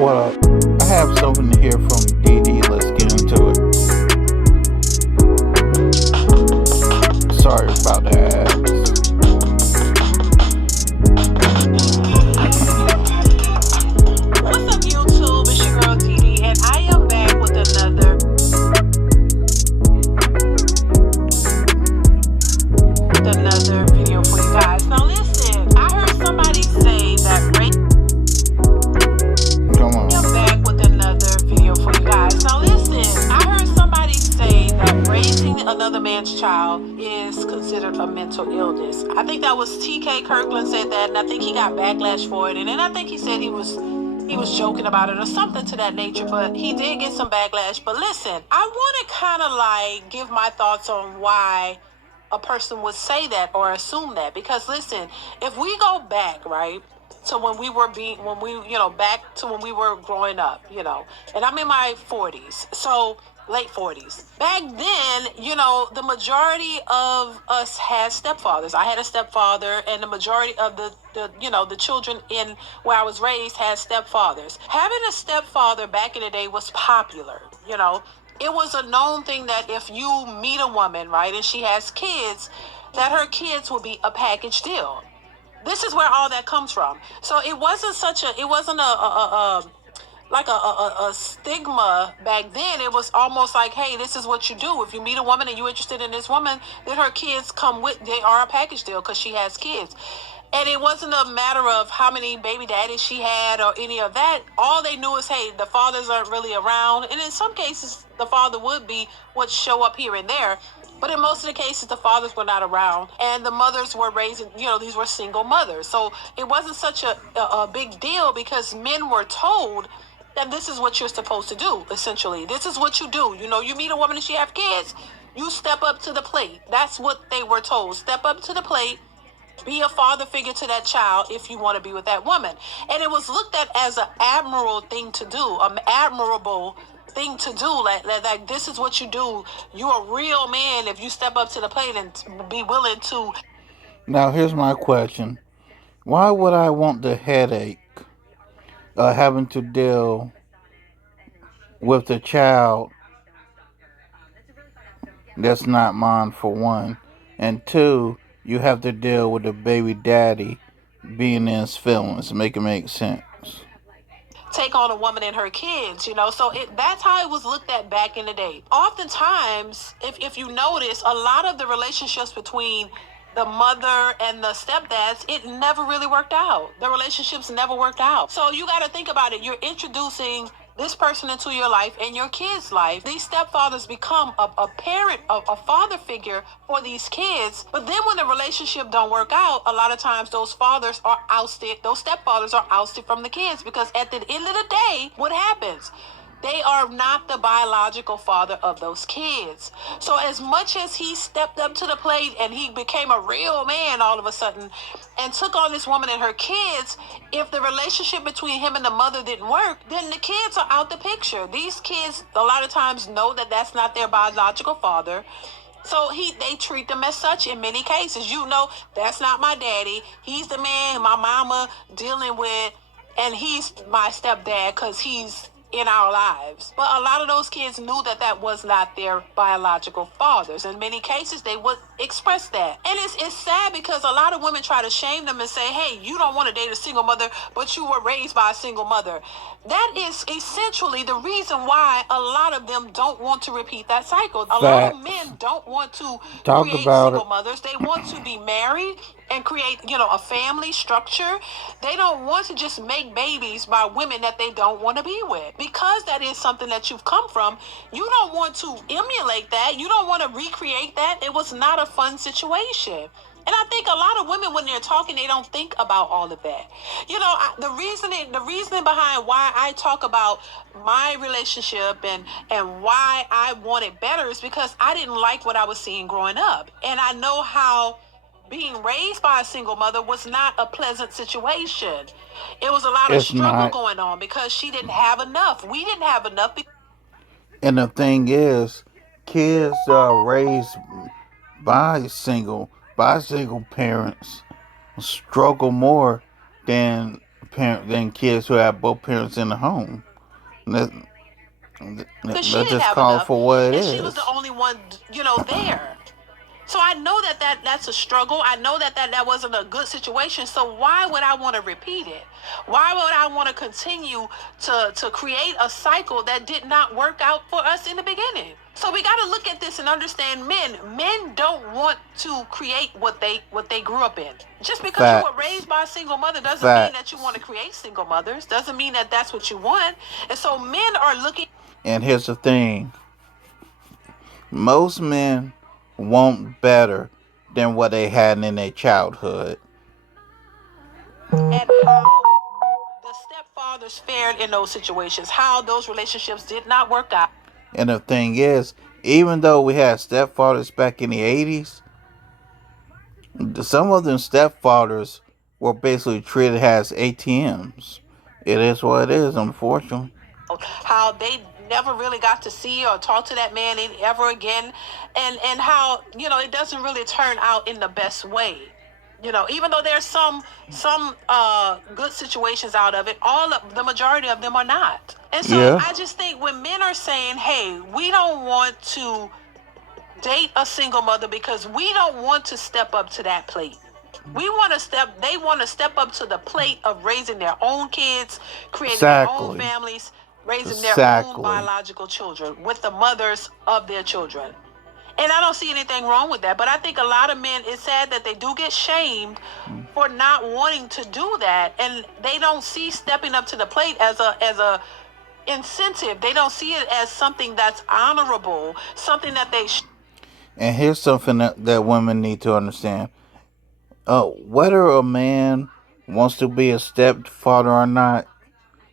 What up? I have something to hear from DD. Let's get into it. Sorry about the ads. What's up, YouTube? It's your girl Dee, and I am back with another video for you guys. Now, listen, I heard somebody say that Come I am on. back with another video for you guys. Now, listen, I heard somebody say that raising another man's child is considered a mental illness. I think that was T.K. Kirkland said that, and I think he got backlash for it. And then I think he said he was joking about it or something to that nature, but he did get some backlash. But listen, I want to kind of like give my thoughts on why a person would say that or assume that. Because listen, if we go back, right, to back to when we were growing up, and I'm in my 40s, so late 40s. Back then, the majority of us had stepfathers. I had a stepfather, and the majority of the children in where I was raised had stepfathers. Having a stepfather back in the day was popular, It was a known thing that if you meet a woman, right, and she has kids, that her kids will be a package deal. This is where all that comes from. So it wasn't a stigma back then. It was almost like, hey, this is what you do. If you meet a woman and you're interested in this woman, then her kids they are a package deal because she has kids. And it wasn't a matter of how many baby daddies she had or any of that. All they knew is, hey, the fathers aren't really around. And in some cases, the father would show up here and there. But in most of the cases, the fathers were not around, and the mothers were raising, these were single mothers. So it wasn't such a big deal because men were told that this is what you're supposed to do, essentially. This is what you do. You meet a woman and she have kids, you step up to the plate. That's what they were told. Step up to the plate, be a father figure to that child if you want to be with that woman. And it was looked at as an admirable thing to do, like this is what you do. You're a real man if you step up to the plate and be willing to. Now, here's my question. Why would I want the headache of having to deal with the child that's not mine, for one? And two, you have to deal with the baby daddy being in his feelings. Make it make sense. Take on a woman and her kids. So that's how it was looked at back in the day. Oftentimes, if you notice, a lot of the relationships between the mother and the stepdads, it never really worked out. The relationships never worked out. So you got to think about it. You're introducing this person into your life and your kids' life. These stepfathers become a parent, a father figure for these kids. But then when the relationship don't work out, a lot of times those fathers are ousted, those stepfathers are ousted from the kids, because at the end of the day, what happens? They are not the biological father of those kids. So as much as he stepped up to the plate and he became a real man all of a sudden and took on this woman and her kids, if the relationship between him and the mother didn't work, then the kids are out the picture. These kids a lot of times know that that's not their biological father. So they treat them as such in many cases. That's not my daddy. He's the man my mama dealing with, and he's my stepdad because he's in our lives. But a lot of those kids knew that that was not their biological fathers. In many cases, they would express that. And it's sad because a lot of women try to shame them and say, hey, you don't want to date a single mother, but you were raised by a single mother. That is essentially the reason why a lot of them don't want to repeat that cycle. A lot of Facts. men don't want to Talk create about it. single mothers. They want to be married and create, a family structure. They don't want to just make babies by women that they don't want to be with. Because that is something that you've come from, you don't want to emulate that. You don't want to recreate that. It was not a fun situation. And I think a lot of women, when they're talking, they don't think about all of that. The reasoning behind why I talk about my relationship and why I want it better is because I didn't like what I was seeing growing up. And I know how being raised by a single mother was not a pleasant situation. It was a lot of It's struggle not. going on because she didn't have enough. We didn't have enough. And the thing is, kids raised by single parents struggle more than kids who have both parents in the home. That, because she that didn't just have calls enough, for what it and she was the is. only one, there. So I know that's a struggle. I know that wasn't a good situation. So why would I want to repeat it? Why would I want to continue to create a cycle that did not work out for us in the beginning? So we got to look at this and understand men don't want to create what they grew up in. Just because you were raised by a single mother doesn't mean that you want to create single mothers. Doesn't mean that that's what you want. And so men are looking. And here's the thing: most men want better than what they had in their childhood. At how the stepfathers fared in those situations, how those relationships did not work out. And the thing is, even though we had stepfathers back in the 80s, some of them stepfathers were basically treated as ATMs. It is what it is, unfortunately. How they never really got to see or talk to that man ever again, and how it doesn't really turn out in the best way. Even though there's some good situations out of it, the majority of them are not. And so I just think when men are saying, hey, we don't want to date a single mother because we don't want to step up to that plate. They want to step up to the plate of raising their own kids, creating their own families, raising their own biological children with the mothers of their children. And I don't see anything wrong with that. But I think a lot of men, it's sad that they do get shamed for not wanting to do that. And they don't see stepping up to the plate as a incentive. They don't see it as something that's honorable, something that they And here's something that women need to understand. Whether a man wants to be a stepfather or not,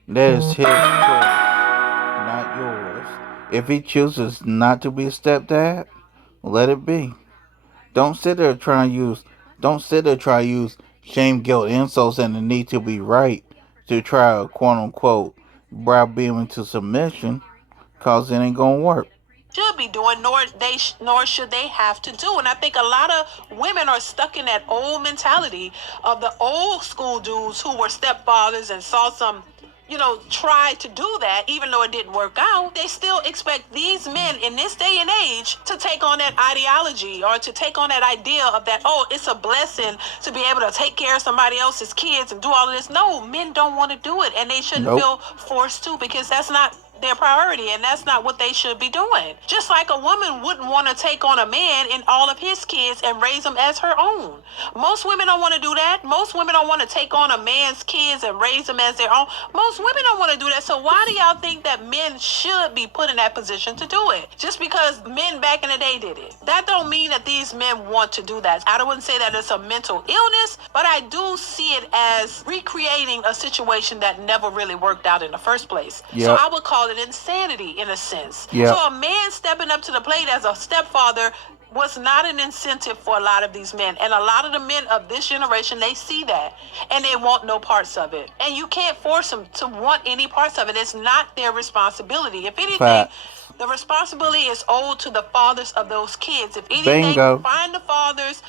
that is his choice, not yours. If he chooses not to be a stepdad, let it be. Don't sit there trying to use shame, guilt, insults, and the need to be right to try to quote unquote browbeat him into submission, cause it ain't gonna work. Should be doing, nor should they have to do. And I think a lot of women are stuck in that old mentality of the old school dudes who were stepfathers and saw some try to do that, even though it didn't work out. They still expect these men in this day and age to take on that ideology or to take on that idea of that, oh, it's a blessing to be able to take care of somebody else's kids and do all of this. No, men don't want to do it, and they shouldn't feel forced to, because that's not their priority, and that's not what they should be doing. Just like a woman wouldn't want to take on a man and all of his kids and raise them as her own. Most women don't want to do that. Most women don't want to take on a man's kids and raise them as their own. Most women don't want to do that. So why do y'all think that men should be put in that position to do it? Just because men back in the day did it. That don't mean that these men want to do that. I wouldn't say that it's a mental illness, but I do see it as recreating a situation that never really worked out in the first place. So I would call it insanity in a sense. So a man stepping up to the plate as a stepfather was not an incentive for a lot of these men. And a lot of the men of this generation, they see that and they want no parts of it. And you can't force them to want any parts of it. It's not their responsibility. If anything, the responsibility is owed to the fathers of those kids. If anything, find the fathers,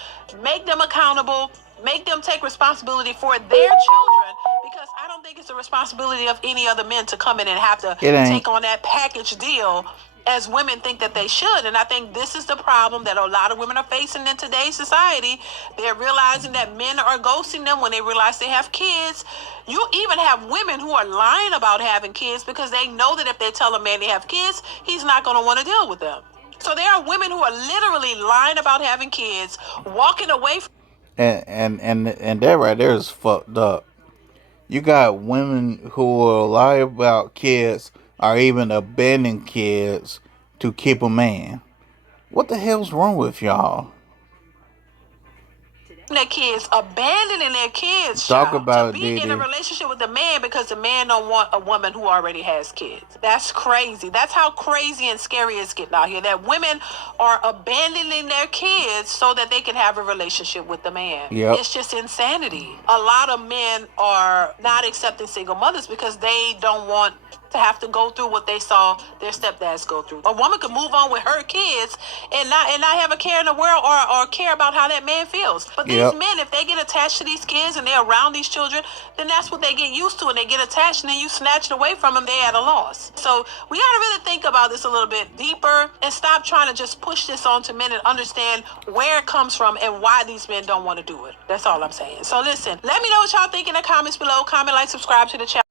make them accountable, make them take responsibility for their children, because I don't think it's the responsibility of any other men to come in and have to take on that package deal as women think that they should. And I think this is the problem that a lot of women are facing in today's society. They're realizing that men are ghosting them when they realize they have kids. You even have women who are lying about having kids because they know that if they tell a man they have kids, he's not going to want to deal with them. So there are women who are literally lying about having kids, walking away from. And that right there is fucked up. You got women who will lie about kids or even abandon kids to keep a man. What the hell's wrong with y'all? Their kids, abandoning their kids, talk about to be in a relationship with a man because the man don't want a woman who already has kids. That's crazy. That's how crazy and scary it's getting out here, that women are abandoning their kids so that they can have a relationship with the man. It's just insanity. A lot of men are not accepting single mothers because they don't want to have to go through what they saw their stepdads go through. A woman could move on with her kids and not have a care in the world or care about how that man feels. But these men, if they get attached to these kids and they're around these children, then that's what they get used to, and they get attached, and then you snatch it away from them, they at a loss. So we got to really think about this a little bit deeper and stop trying to just push this onto men and understand where it comes from and why these men don't want to do it. That's all I'm saying. So listen, let me know what y'all think in the comments below. Comment, like, subscribe to the channel.